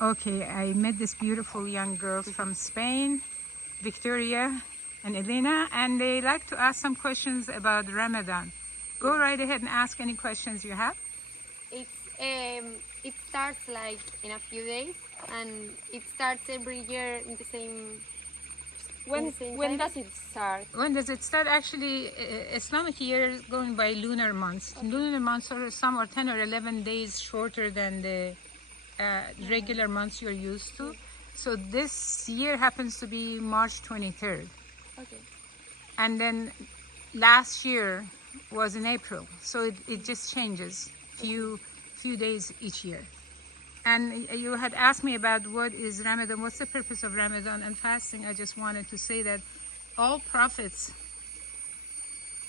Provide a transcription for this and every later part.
Okay, I met this beautiful young girls from Spain, Victoria and Elena, and they like to ask some questions about Ramadan. Go right ahead and ask any questions you have. It starts like in a few days, and it starts every year in the same. When does it start? When does it start? Actually, Islamic year is going by lunar months. Okay. Lunar months are some are 10 or 11 days shorter than the regular months you're used to. So this year happens to be March 23rd. Okay. And then last year was in April. So it just changes few days each year. And you had asked me about what is Ramadan, what's the purpose of Ramadan and fasting. I just wanted to say that all prophets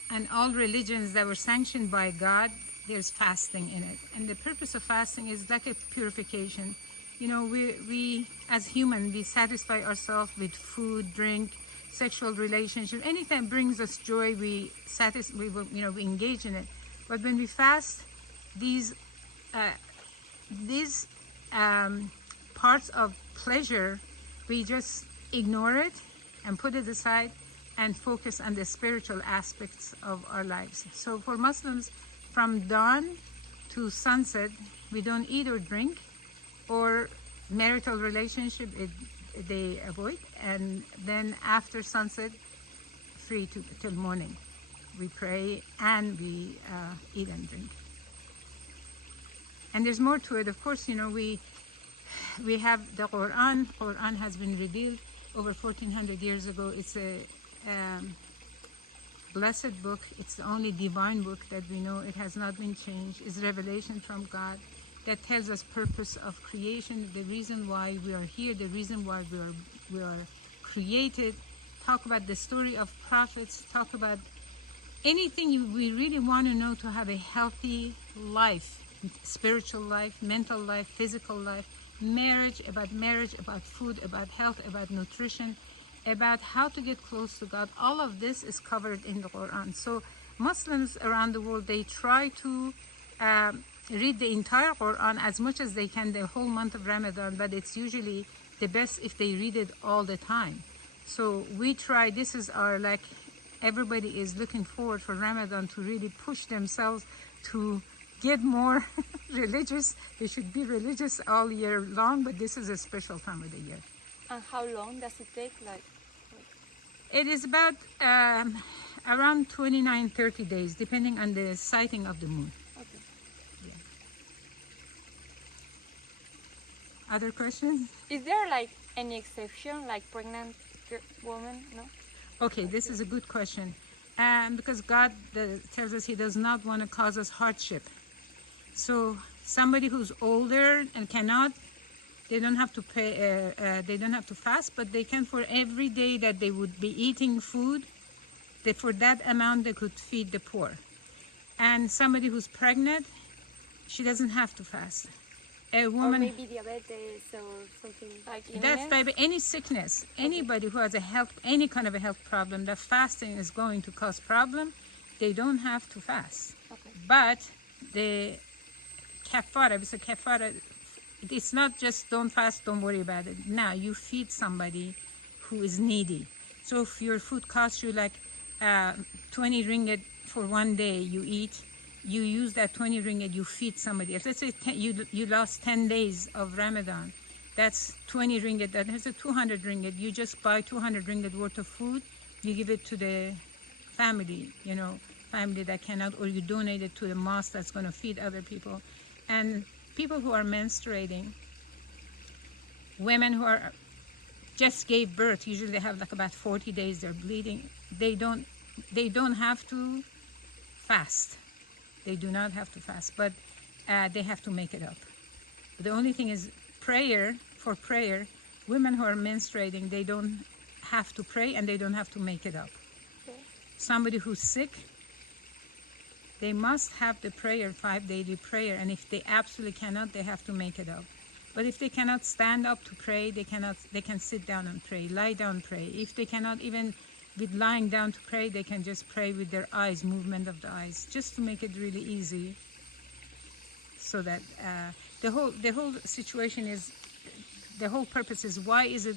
and all religions that were sanctioned by God, there's fasting in it. And the purpose of fasting is like a purification. You know, we as humans, we satisfy ourselves with food, drink, sexual relationship, anything that brings us joy, we engage in it. But when we fast, these parts of pleasure, we just ignore it and put it aside and focus on the spiritual aspects of our lives. So for Muslims, from dawn to sunset, we don't eat or drink, or marital relationship they avoid, and then after sunset, free till morning. We pray and we eat and drink. And there's more to it. Of course, you know, we have the Quran. Quran has been revealed over 1400 years ago. It's a blessed book. It's the only divine book that we know. It has not been changed. It's revelation from God that tells us purpose of creation, the reason why we are here, the reason why we are created. Talk about the story of prophets. Talk about anything we really want to know to have a healthy life, spiritual life, mental life, physical life, marriage, about food, about health, about nutrition, about how to get close to God. All of this is covered in the Quran. So Muslims around the world, they try to read the entire Quran as much as they can the whole month of Ramadan, but it's usually the best if they read it all the time. So we try, this is our, like, everybody is looking forward for Ramadan to really push themselves to get more religious. They should be religious all year long, but this is a special time of the year. And how long does it take? It is about around 29-30 days, depending on the sighting of the moon. Okay. Yeah. Other questions? Is there like any exception, like pregnant woman? No. Okay, this is a good question. Because God tells us He does not want to cause us hardship. So somebody who's older and cannot, they don't have to pay. They don't have to fast, but they can, for every day that they would be eating food, for that amount they could feed the poor. And somebody who's pregnant, she doesn't have to fast. A woman, or maybe diabetes or something like that's type, any sickness, anybody who has any kind of a health problem, that fasting is going to cause problem, they don't have to fast. Okay. But the kafara, it's not just don't fast, don't worry about it. Now you feed somebody who is needy. So if your food costs you like 20 ringgit for one day, you eat, you use that 20 ringgit, you feed somebody. If let's say you lost 10 days of Ramadan, that's 20 ringgit, that has a 200 ringgit. You just buy 200 ringgit worth of food, you give it to the family, family that cannot, or you donate it to the mosque that's going to feed other people. And people who are menstruating, women who are just gave birth, usually they have like about 40 days, they're bleeding. They don't have to fast. They do not have to fast, but they have to make it up. The only thing is prayer. For prayer, women who are menstruating, they don't have to pray and they don't have to make it up. Okay. Somebody who's sick, they must have the prayer, 5 daily prayer, and if they absolutely cannot, they have to make it up. But if they cannot stand up to pray, they can sit down and pray, lie down, pray. If they cannot even with lying down to pray, they can just pray with their eyes, movement of the eyes, just to make it really easy. So that the whole situation is the whole purpose is, why is it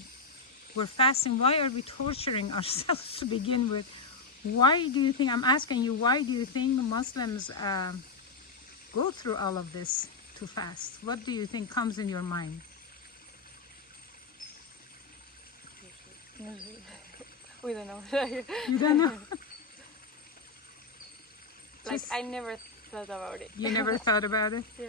we're fasting? Why are we torturing ourselves to begin with? Why do you think, I'm asking you, why do you think Muslims go through all of this to fast? What do you think comes in your mind? We don't know. You don't know? Like, I never thought about it. You never thought about it? Yeah.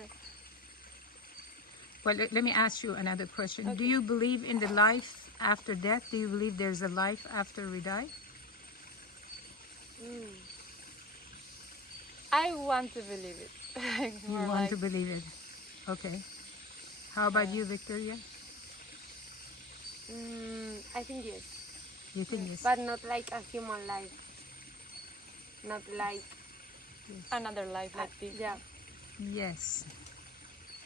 Well, let me ask you another question. Okay. Do you believe in the life after death? Do you believe there's a life after we die? I want to believe it. You want to believe it. Okay. How about you, Victoria? I think yes, You think yes? but not like a human life. Not like Another life like this. yeah. Yes.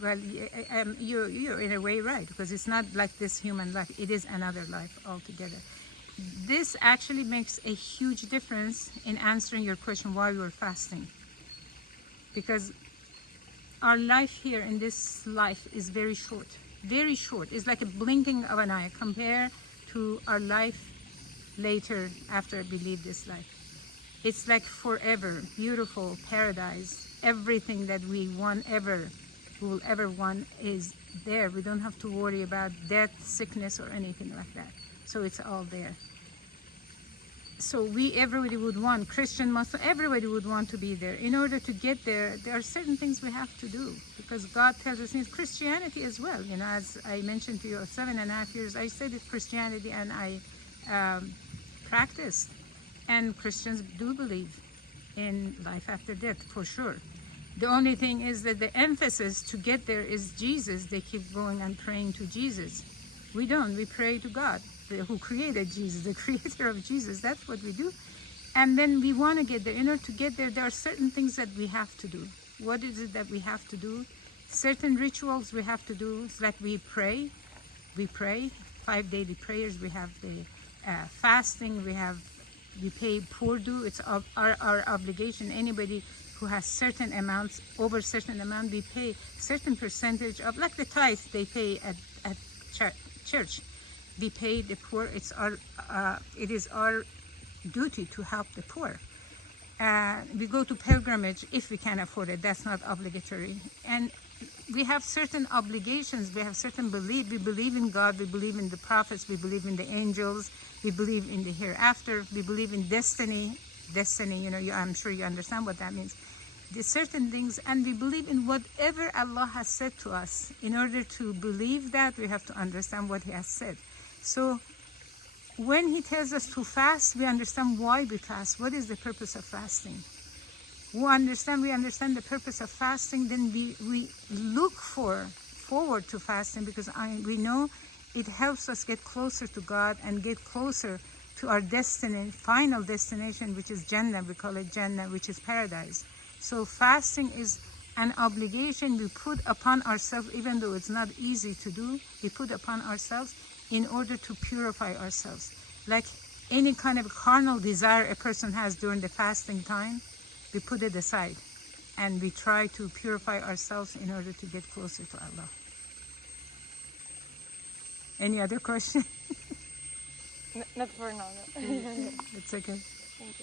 Well, you're in a way right, because it's not like this human life. It is another life altogether. This actually makes a huge difference in answering your question why we're fasting. Because our life here in this life is very short. Very short. It's like a blinking of an eye compared to our life later after we leave this life. It's like forever, beautiful paradise. Everything that we want ever, we will ever want is there. We don't have to worry about death, sickness, or anything like that. So it's all there. So everybody would want, Christian, Muslim, everybody would want to be there. In order to get there, there are certain things we have to do, because God tells us in Christianity as well. You know, as I mentioned to you, 7.5 years, I studied Christianity and I practiced. And Christians do believe in life after death, for sure. The only thing is that the emphasis to get there is Jesus. They keep going and praying to Jesus. We don't. We pray to God, who created Jesus, the creator of Jesus. That's what we do. And then we want to get there. In order to get there, there are certain things that we have to do. What is it that we have to do? Certain rituals we have to do. It's like we pray. We pray 5 daily prayers. We have the fasting. We pay poor due. It's our obligation. Anybody who has certain amounts, over certain amount, we pay certain percentage of, like the tithe they pay at church. We pay the poor. It is our duty to help the poor. We go to pilgrimage if we can afford it. That's not obligatory. And we have certain obligations. We have certain belief. We believe in God. We believe in the prophets. We believe in the angels. We believe in the hereafter. We believe in destiny. Destiny, you know, I'm sure you understand what that means. There's certain things, and we believe in whatever Allah has said to us. In order to believe that, we have to understand what He has said. So when He tells us to fast, we understand why we fast. What is the purpose of fasting? We understand the purpose of fasting, then we look forward to fasting, because we know it helps us get closer to God and get closer to our destiny, final destination, which is Jannah. We call it Jannah, which is paradise. So fasting is an obligation we put upon ourselves, even though it's not easy to do. We put upon ourselves in order to purify ourselves. Like any kind of carnal desire a person has during the fasting time, we put it aside and we try to purify ourselves in order to get closer to Allah. Any other question? Not for now. No. It's okay.